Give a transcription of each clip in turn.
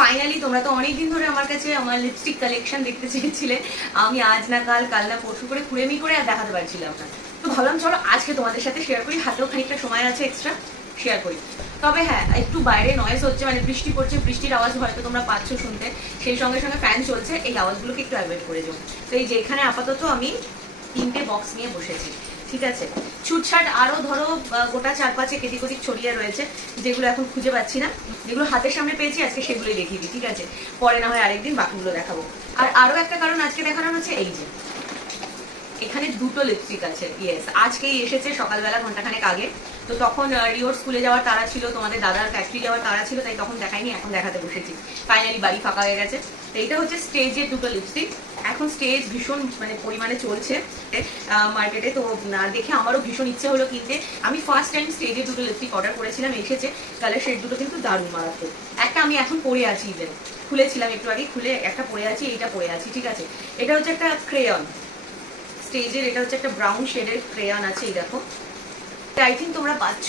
Finally তোমরা তো অনেকদিন ধরে আমার কাছে আমার লিপস্টিক কালেকশন দেখতে চেয়েছিলে। আমি আজ না কাল কাল না পরশু করে কুড়েমি করে আর দেখাতে পারছিলাম না। তো ভাবলাম, চলো আজকে তোমাদের সাথে শেয়ার করি। হাতেও খানিকটা সময় আছে এক্সট্রা শেয়ার করি। তবে হ্যাঁ একটু বাইরে নয়েজ হচ্ছে মানে বৃষ্টি পড়ছে, বৃষ্টির আওয়াজ হয়তো তোমরা পাচ্ছ শুনতে। সেই সঙ্গে সঙ্গে ফ্যান চলছে, এই আওয়াজগুলোকে একটু অ্যাভয়েড করে যাও তো এই যে এখানে আপাতত আমি তিনটে বক্স নিয়ে বসেছি। ঠিক আছে? ছুটছাট আরও ধরো গোটা চার পাঁচে কেদিক ওদিক ছড়িয়ে রয়েছে, যেগুলো এখন খুঁজে পাচ্ছি না। যেগুলো হাতের সামনে পেয়েছি, আজকে সেগুলোই দেখিয়ে দিই, ঠিক আছে? পরে না হয় আরেকদিন বাকিগুলো দেখাবো। আর আরও একটা কারণ আজকে দেখানোর হচ্ছে এই যে, এখানে দুটো লিপস্টিক আছে ইয়েস আজকেই এসেছে সকালবেলা ঘন্টাখানেক আগে। তো তখন রিওর স্কুলে যাওয়ার তারা ছিল, তোমাদের দাদার ফ্যাক্টরি যাওয়ার তারা ছিল, তাই তখন দেখাইনি, এখন দেখাতে বসেছি। ফাইনালি বাড়ি ফাঁকা হয়ে গেছে। তো এইটা হচ্ছে স্টেজের দুটো লিপস্টিক এখন স্টেজ ভীষণ মানে পরিমাণে চলছে মার্কেটে তো দেখে আমারও ভীষণ ইচ্ছে হলো কিনতে। আমি ফার্স্ট টাইম স্টেজে দুটো লিপস্টিক অর্ডার করেছিলাম, এসেছে। কালার শেড দুটো কিন্তু দারুণ মারাত্মক। একটা আমি এখন পরে আছি ইভেন খুলেছিলাম একটু আগে খুলে একটা পরে আছি, এইটা পরে আছি, ঠিক আছে? এটা হচ্ছে একটা ক্রেয়ন স্টেজের এটা হচ্ছে একটা ব্রাউন শেডের ক্রেয়ন আছে, এই দেখো। আই থিঙ্ক তোমরা পাচ্ছ।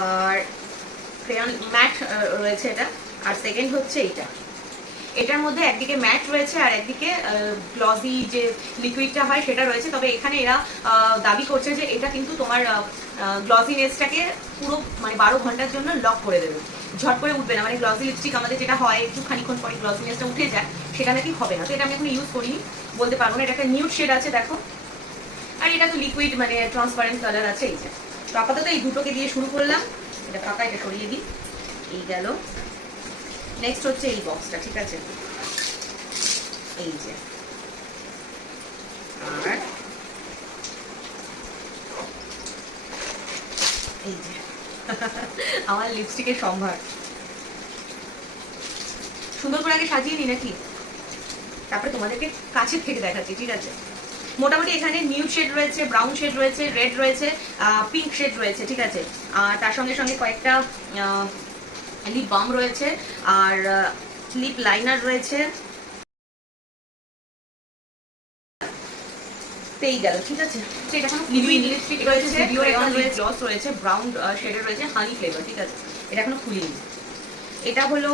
আর ক্রেয়ন ম্যাট রয়েছে এটা। আর সেকেন্ড হচ্ছে এইটা। এটার মধ্যে একদিকে ম্যাট রয়েছে আর একদিকে গ্লসি যে লিকুইডটা হয় সেটা রয়েছে। তবে এখানে এরা দাবি করছে যে এটা কিন্তু তোমার গ্লসিনেসটাকে পুরো মানে বারো ঘণ্টার জন্য লক করে দেবে। ঝট করে উঠবে না। মানে গ্লসি লিপস্টিক আমাদের যেটা হয়, একটু খানিক্ষণ পরে গ্লসিনেসটা উঠে যায়, সেটা নাকি হবে না। তো এটা আমি এখন ইউজ করিনি, বলতে পারব না। এটা একটা নিউড শেড আছে, দেখো। আর এটা তো লিকুইড মানে ট্রান্সপারেন্ট কালার আছে, এই যে। তো আপাতত এই দুটোকে দিয়ে শুরু করলাম। এটা ফাঁকা এটা সরিয়ে দিই। এই গেল। নেক্সট হচ্ছে এই বক্সটা ঠিক আছে? এই যে। আর এই যে। আমার লিপস্টিকের সম্ভার। সুন্দর করে আগে সাজিয়ে নি নাকি? তারপরে তোমাদেরকে কাছের থেকে দেখাচ্ছি, ঠিক আছে? মোটামুটি এখানে নিউড শেড রয়েছে, ব্রাউন শেড রয়েছে, রেড রয়েছে পিঙ্ক শেড রয়েছে, ঠিক আছে? আর তার সঙ্গে সঙ্গে কয়েকটা লিপ বাম রয়েছে আর লিপ লাইনার রয়েছে। গেল ঠিক আছে? লিকুইড লিপস্টিক রয়েছে ভিডিও এখন রয়েছে। গ্লস রয়েছে ব্রাউন শেডের রয়েছে হানি ফ্লেভার ঠিক আছে? এটা এখনও খুলিনি। এটা হলো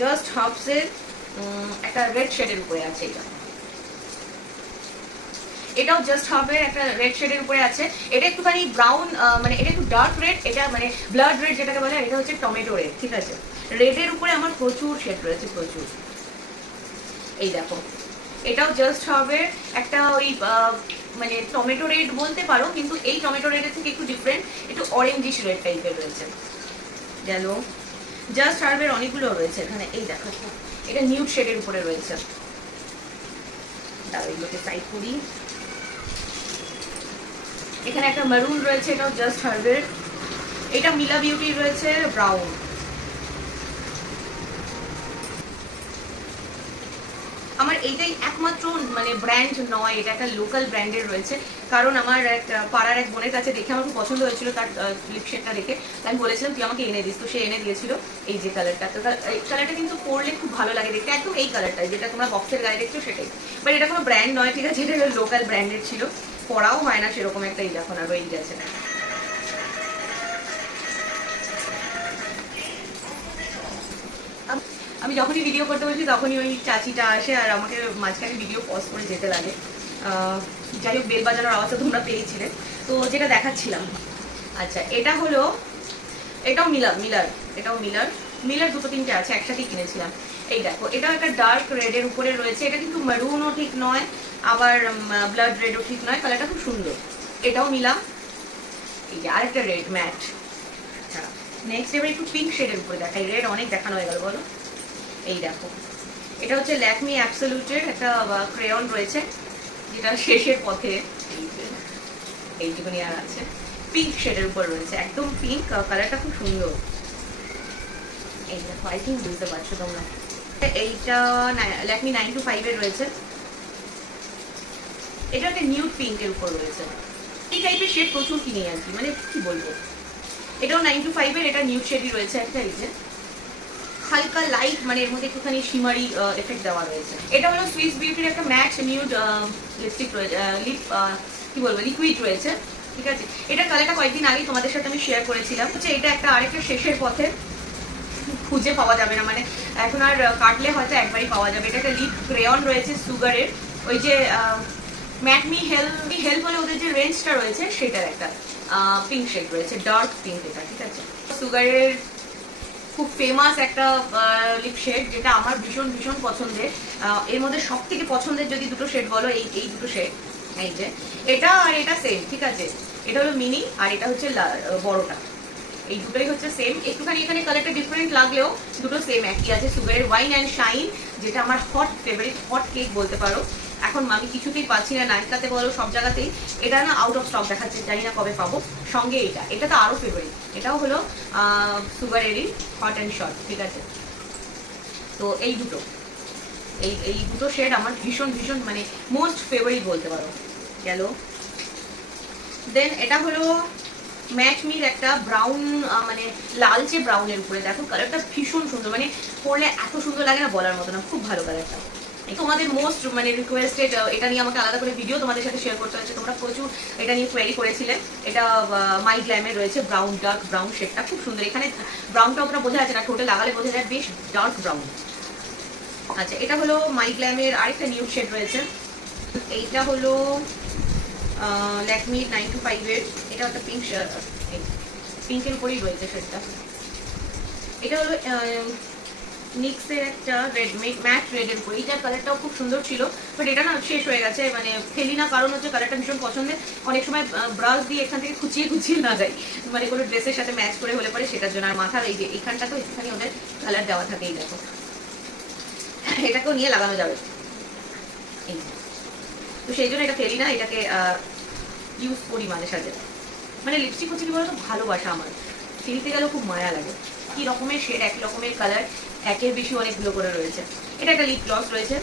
জাস্ট হাফসের একটা রেড শেডের উপরে আছে এটা। এটাও জাস্ট হবে, একটা রেড শেডের উপরে আছে। এটা একটুখানি ব্রাউন মানে এটা একটু ডার্ক রেড এটা মানে ব্লাড রেড যেটাকে বলে এটা হচ্ছে টমেটো রেড ঠিক আছে? রেডের উপরে আমার প্রচুর শেড রয়েছে, প্রচুর। এই দেখো, এটাও জাস্ট হবে, একটা ওই মানে টমেটো রেড বলতে পারো, কিন্তু এই টমেটো রেডের থেকে একটু ডিফারেন্ট একটু অরেঞ্জিশ রেড টাইপের রয়েছে। গেল। জাস্ট হার্বের অনেকগুলো রয়েছে এখানে, এই দেখো। এটা নিউড শেডের উপরে রয়েছে। করি। এখানে একটা মারুন রয়েছে, এটাও জাস্ট হার্বের এটা মিলা বিউটি রয়েছে ব্রাউন আমার এইটাই একমাত্র মানে ব্র্যান্ড নয়, এটা একটা লোকাল ব্র্যান্ডের রয়েছে। কারণ আমার এক, পাড়ার এক বোনের কাছে দেখে আমার খুব পছন্দ হয়েছিল তার লিপশেডটা দেখে। আমি বলেছিলাম, তুই আমাকে এনে দিস। তো সে এনে দিয়েছিল এই যে কালারটা তো এই কালারটা কিন্তু পরলে খুব ভালো লাগে দেখতে, একদম এই কালারটা যেটা তোমরা বক্সের গায়ে দেখছ সেটাই। বাট এটা কোনো ব্র্যান্ড নয়, ঠিক আছে? এটা লোকাল ব্র্যান্ডের ছিল। পরাও হয় না, সেরকম একটা এই যখন আর রয়ে গেছে। আমি যখনই ভিডিও করতে বলছি তখনই ওই চাচিটা আসে আর আমাকে মাঝখানে ভিডিও পজ করে যেতে লাগে। যাই হোক, বেল বাজানোর আওয়াজটা তোমরা পেয়েছিলে। তো যেটা দেখাচ্ছিলাম। আচ্ছা এটা হলো, এটাও মিলার মিলার, এটাও মিলার। মিলার দুটো তিনটে আছে, একসাথেই কিনেছিলাম। এই দেখো এটাও একটা ডার্ক রেডের উপরে রয়েছে, এটা কিন্তু মারুনও ঠিক নয়, আবার ব্লাড রেডও ঠিক নয় কালারটা খুব সুন্দর। এটাও নিলাম। এই যে আরেকটা রেড ম্যাট আচ্ছা নেক্সট এবার একটু পিঙ্ক শেডের উপরে দেখাই। রেড অনেক দেখানো হয়ে গেল, বলো। এই দেখো, এটা হচ্ছে ল্যাকমি অ্যাবসলিউটের একটা ক্রেয়ন রয়েছে, যেটা শেষের পথে। এইটুকুনি আর আছে। পিঙ্ক শেডের উপর রয়েছে, একদম পিঙ্ক কালারটা খুব সুন্দর। এই দেখো আই থিঙ্ক বুঝতে পারছ তোমরা। এইটা ল্যাকমি রয়েছে। এটা একটা নিউড পিঙ্কের উপর রয়েছে। এই টাইপের শেড প্রচুর কিনে মানে কি বলব? এটাও নাইন টু ফাইভের এটা নিউড রয়েছে একটা হালকা লাইট মানে এর মধ্যে একটুখানি শিমারি এফেক্ট দেওয়া রয়েছে। এটা হলো সুইস বিউটির একটা ম্যাট নিউড লিপস্টিক রয়েছে লিপ কি বলব লিকুইড রয়েছে। ঠিক আছে? এটা কালারটা কয়েকদিন আগে তোমাদের সাথে আমি শেয়ার করেছিলাম। হচ্ছে এটা একটা আরেকটা শেষের পথে। খুঁজে পাওয়া যাবে না। মানে এখন আর কাটলে হয়তো একবারই পাওয়া যাবে। এটা একটা লিপ ক্রেয়ন রয়েছে সুগারের। ওই যে ম্যাট মি হেল্প হেল্প বলে ওদের যে রেঞ্জটা রয়েছে, সেটার একটা পিঙ্ক শেড রয়েছে ডার্ক পিঙ্ক এটা, ঠিক আছে? সুগারের খুব ফেমাস একটা লিপ শেড যেটা আমার ভীষণ ভীষণ পছন্দের। এর মধ্যে সব থেকে পছন্দের যদি দুটো শেড বলো, এই এই দুটো শেড এই যে। এটা আর এটা সেম ঠিক আছে? এটা হলো মিনি আর এটা হচ্ছে বড়টা। এই দুটোই হচ্ছে সেম একটুখানি এখানে কালারটা ডিফারেন্ট লাগলেও দুটো সেম একই আছে। সুগারের ওয়াইন অ্যান্ড শাইন যেটা আমার হট ফেভারিট হট কেক বলতে পারো। এখন আমি কিছুতেই পাচ্ছি না নাইকাতে বলো, সব জায়গাতেই। এটা না আউট অফ স্টক দেখাচ্ছে, জানি না কবে পাবো। সঙ্গে এটা এটা তো আরও ফেভারিট এটাও হলো সুগারেরই হট অ্যান্ড শর্ট ঠিক আছে? তো এই দুটো। এই এই দুটো শেড আমার ভীষণ ভীষণ মানে মোস্ট ফেভারিট বলতে পারো। গেল। দেন এটা হলো ম্যাট মির একটা ব্রাউন মানে লালচে ব্রাউনের উপরে। দেখো কালারটা ভীষণ সুন্দর মানে পরলে এত সুন্দর লাগে না বলার মতো না, খুব ভালো কালারটা তোমাদের মোস্ট মানে রিকোয়েস্টেড এটা নিয়ে আমাকে আলাদা করে ভিডিও তোমাদের সাথে শেয়ার করতে হচ্ছে তোমরা প্রচুর এটা নিয়ে কোয়ারি করেছিলে। এটা মাই গ্ল্যামে রয়েছে ব্রাউন ডার্ক ব্রাউন শেডটা খুব সুন্দর। এখানে ব্রাউনটা অতটা বোঝা যাচ্ছে না, ঠোঁটে লাগালে বোঝা যায় বেশ ডার্ক ব্রাউন আচ্ছা এটা হলো মাই গ্ল্যামের আরেকটা নিউ শেড রয়েছে। এইটা হলো ল্যাকমি নাইন টু ফাইভের এটা একটা পিঙ্ক পিঙ্কের উপরেই রয়েছে শেডটা এটা হলো নিক্সের একটা রেড ম্যাট রেডের উপর। এইটার কালারটাও খুব সুন্দর ছিল বাট এটা না শেষ হয়ে গেছে মানে ফেলি না, কারণ হচ্ছে কালারটা ভীষণ পছন্দের। অনেক সময় ব্রাশ দিয়ে এখান থেকে খুঁচিয়ে খুঁচিয়ে না যায়। মানে কোনো ড্রেসের সাথে ম্যাচ করে হলে পরে সেটার জন্য। আর মাথার এই যে এখানটা তো একটুখানি ওদের কালার দেওয়া থাকে, এই দেখো। এটাকেও নিয়ে লাগানো যাবে। তো সেই জন্য এটা ফেলি না, এটাকে ইউজ করি মাঝে সাথে মানে লিপস্টিক হচ্ছে কি বলতো? ভালোবাসা আমার। ফিলতে গেলে খুব মায়া লাগে। কি রকমের শেড এক রকমের কালার একের বেশি অনেকগুলো করে রয়েছে। এটা একটা লিপ গ্লস রয়েছে,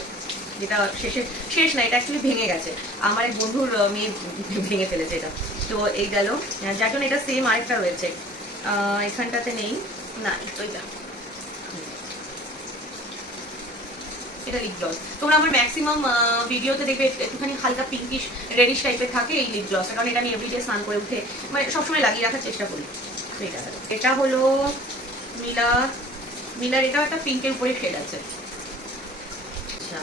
যেটা শেষে, শেষ না, এটা অ্যাকচুয়ালি ভেঙে গেছে। আমার এক বন্ধুর মেয়ে ভেঙে ফেলেছে এটা। তো এই গেল। যার জন্য এটা সেম আরেকটা রয়েছে। এখানটাতে নেই। না ওইটা এটা লিপ গ্লস তোমরা আমার ম্যাক্সিমাম ভিডিওতে দেখবে একটুখানি হালকা পিঙ্কিশ রেডিশ টাইপের থাকে এই লিপ গ্লস কারণ এটা আমি এভরিডে স্নান করে উঠে মানে সবসময় লাগিয়ে রাখার চেষ্টা করি। এটা। এটা হলো মিলা, মিলার এটাও একটা পিঙ্কের উপরে শেড আছে। আচ্ছা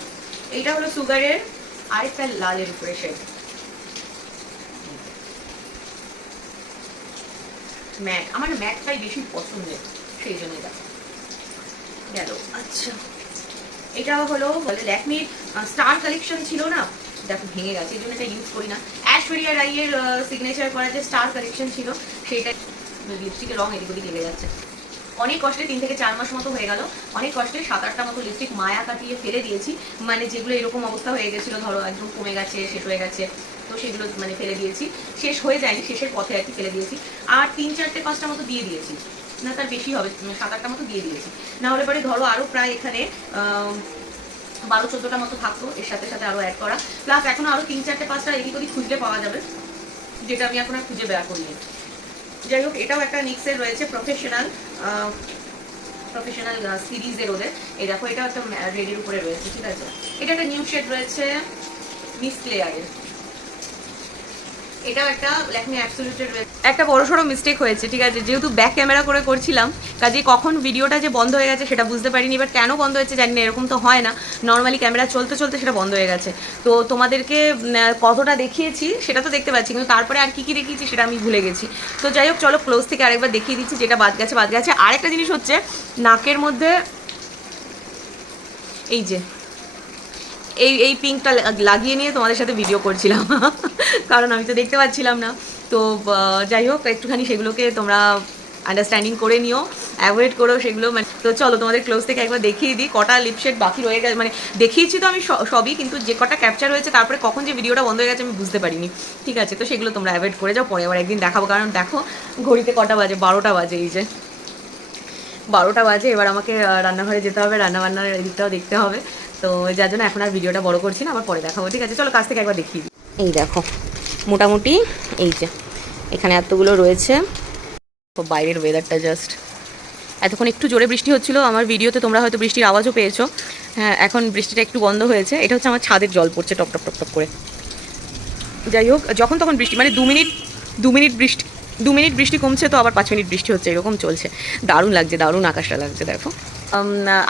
এইটা হলো সুগারের আরেকটা লালের উপরে শেড ম্যাট। আমার ম্যাটটাই বেশি পছন্দের, সেই জন্য এটা গেল। আচ্ছা। এটা হলো ল্যাকমির স্টার কালেকশন ছিল না? দেখো, ভেঙে গেছে, এই জন্য এটা ইউজ করি না। অ্যাশোরিয়া রাইয়ের সিগনেচার করা যে স্টার কালেকশন ছিল সেটা লিপস্টিকের রং এদিক ওদিক লেগে যাচ্ছে। অনেক কষ্টে তিন থেকে চার মাস মতো হয়ে গেল। অনেক কষ্টে সাত আটটা মতো লিপস্টিক মায়া কাটিয়ে ফেলে দিয়েছি। মানে যেগুলো এরকম অবস্থা হয়ে গেছিল, ধরো, একদম কমে গেছে, শেষ হয়ে গেছে, তো সেগুলো মানে ফেলে দিয়েছি। শেষ হয়ে যায়নি, শেষের পথে আর কি ফেলে দিয়েছি। আর তিন, চারটে, পাঁচটা মতো দিয়ে দিয়েছি। না তার বেশি হবে উম, সাত আটটা মতো দিয়ে দিয়েছি। না হলে পরে ধরো আরও প্রায় এখানে বারো চোদ্দোটা মতো থাকতো এর সাথে সাথে আরও অ্যাড করা। প্লাস এখনও আরও তিন চারটে পাঁচটা এদিক ওদিক খুঁজলে পাওয়া যাবে যেটা আমি এখন আর খুঁজে বের করিনি। যাই হোক এটাও একটা নিক্সের রয়েছে প্রফেশনাল প্রফেশনাল সিরিজের ওদের। এই দেখো এটা একটা রেডের উপরে রয়েছে ঠিক আছে? এটা একটা নিউ শেড রয়েছে মিস ক্লেয়ারের এটাও একটা ল্যাকমি রয়েছে। একটা বড় সড়ো মিস্টেক হয়েছে, ঠিক আছে? যেহেতু ব্যাক ক্যামেরা করে করছিলাম কাজে কখন ভিডিওটা যে বন্ধ হয়ে গেছে সেটা বুঝতে পারিনি এবার কেন বন্ধ হয়েছে জানি না, এরকম তো হয় না। নর্মালি ক্যামেরা চলতে চলতে সেটা বন্ধ হয়ে গেছে। তো তোমাদেরকে কতটা দেখিয়েছি, সেটা তো দেখতে পাচ্ছি, কিন্তু তারপরে আর কী কী দেখিয়েছি সেটা আমি ভুলে গেছি। তো যাই হোক, চলো ক্লোজ থেকে আরেকবার দেখিয়ে দিচ্ছি যেটা বাদ গেছে বাদ গেছে। আরেকটা জিনিস হচ্ছে, নাকের মধ্যে, এই যে এই এই পিঙ্কটা লাগিয়ে নিয়ে তোমাদের সাথে ভিডিও করছিলাম। কারণ আমি তো দেখতে পাচ্ছিলাম না। তো যাই হোক, একটুখানি সেগুলোকে তোমরা আন্ডারস্ট্যান্ডিং করে নিও অ্যাভয়েড করো সেগুলো মানে তো চলো তোমাদের ক্লোজ থেকে একবার দেখিয়ে দিই, কটা লিপশেড বাকি রয়ে গেছে। মানে দেখিয়েছি তো আমি সবই, কিন্তু যে কটা ক্যাপচার হয়েছে, তারপরে কখন যে ভিডিওটা বন্ধ হয়ে গেছে আমি বুঝতে পারিনি। ঠিক আছে, তো সেগুলো তোমরা অ্যাভয়েড করে যাও, পরে আবার একদিন দেখাবো। কারণ দেখো, ঘড়িতে কটা বাজে? বারোটা বাজে এই যে। বারোটা বাজে, এবার আমাকে রান্নাঘরে যেতে হবে, রান্নাবান্নার এদিকটাও দেখতে হবে। তো যার জন্য এখন আর ভিডিওটা বড় করছি না, আবার পরে দেখাবো। ঠিক আছে, চলো কাছ থেকে একবার দেখি এই দেখো, মোটামুটি এই যে, এখানে এতগুলো রয়েছে। বাইরের ওয়েদারটা জাস্ট এতক্ষণ একটু জোরে বৃষ্টি হচ্ছিল, আমার ভিডিওতে তোমরা হয়তো বৃষ্টির আওয়াজও পেয়েছ। হ্যাঁ এখন বৃষ্টিটা একটু বন্ধ হয়েছে। এটা হচ্ছে আমার ছাদের জল পড়ছে, টপ টপ টপ টপ করে। যাই হোক, যখন তখন বৃষ্টি মানে দু মিনিট দু মিনিট বৃষ্টি, দু মিনিট বৃষ্টি কমছে তো আবার পাঁচ মিনিট বৃষ্টি হচ্ছে, এরকম চলছে। দারুণ লাগছে, দারুণ আকাশটা লাগছে, দেখো।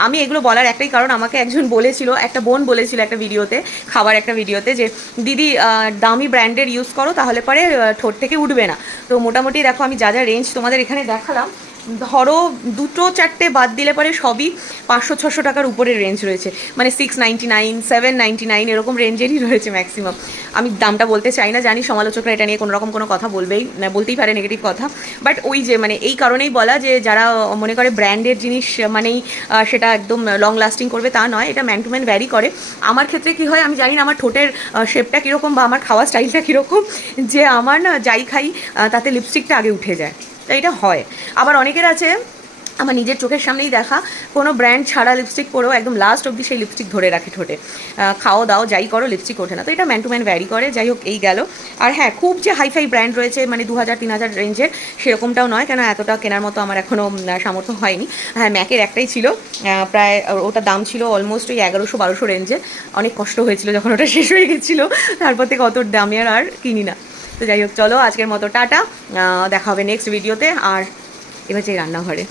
আমি এগুলো বলার একটাই কারণ আমাকে একজন বলেছিল, একটা বোন বলেছিল একটা ভিডিওতে, খাবার একটা ভিডিওতে যে, দিদি দামি ব্র্যান্ডের ইউজ করো, তাহলে পরে ঠোঁট থেকে উঠবে না। তো মোটামুটি দেখো, আমি যা যা রেঞ্জ তোমাদের এখানে দেখালাম ধরো দুটো চারটে বাদ দিলে পরে সবই পাঁচশো, ছশো টাকার উপরে রেঞ্জ রয়েছে। মানে six ninety nine seven ninety nine এরকম রেঞ্জেরই রয়েছে ম্যাক্সিমাম আমি দামটা বলতে চাই না, জানি সমালোচকরা এটা নিয়ে কোনো রকম কোনো কথা বলবেই বলতেই পারে নেগেটিভ কথা। বাট ওই যে মানে এই কারণেই বলা যে, যারা মনে করে ব্র্যান্ডের জিনিস মানেই সেটা একদম লং লাস্টিং করবে, তা নয়, এটা ম্যান টু ম্যান ভ্যারি করে। আমার ক্ষেত্রে কি হয়, আমি জানি না আমার ঠোঁটের শেপটা কীরকম বা আমার খাওয়া স্টাইলটা কীরকম, যে আমার না যাই খাই তাতে লিপস্টিকটা আগে উঠে যায়। তাই এটা হয়। আবার অনেকের আছে, আমার নিজের চোখের সামনেই দেখা, কোনো ব্র্যান্ড ছাড়া লিপস্টিক পরেও একদম লাস্ট অবধি সেই লিপস্টিক ধরে রাখে ঠোঁটে। খাও দাও যাই করো লিপস্টিক ওঠে না। তো এটা ম্যান টু ম্যান ভ্যারি করে, যাই হোক, এই গেল। আর হ্যাঁ খুব যে হাইফাই ব্র্যান্ড রয়েছে মানে দু হাজার, তিন হাজার রেঞ্জের সেরকমটাও নয় কেন এতটা কেনার মতো আমার এখনও সামর্থ্য হয়নি। হ্যাঁ ম্যাকের একটাই ছিল প্রায়, ওটার দাম ছিল অলমোস্ট ওই এগারোশো, বারোশো রেঞ্জে অনেক কষ্ট হয়েছিল যখন ওটা শেষ হয়ে গেছিল, তারপর থেকে অত দামি আর আর কিনি না। তো যাই হোক, চলো আজকের মতো, টাটা। দেখা হবে নেক্সট ভিডিওতে আর এবার যে রান্নাঘরে।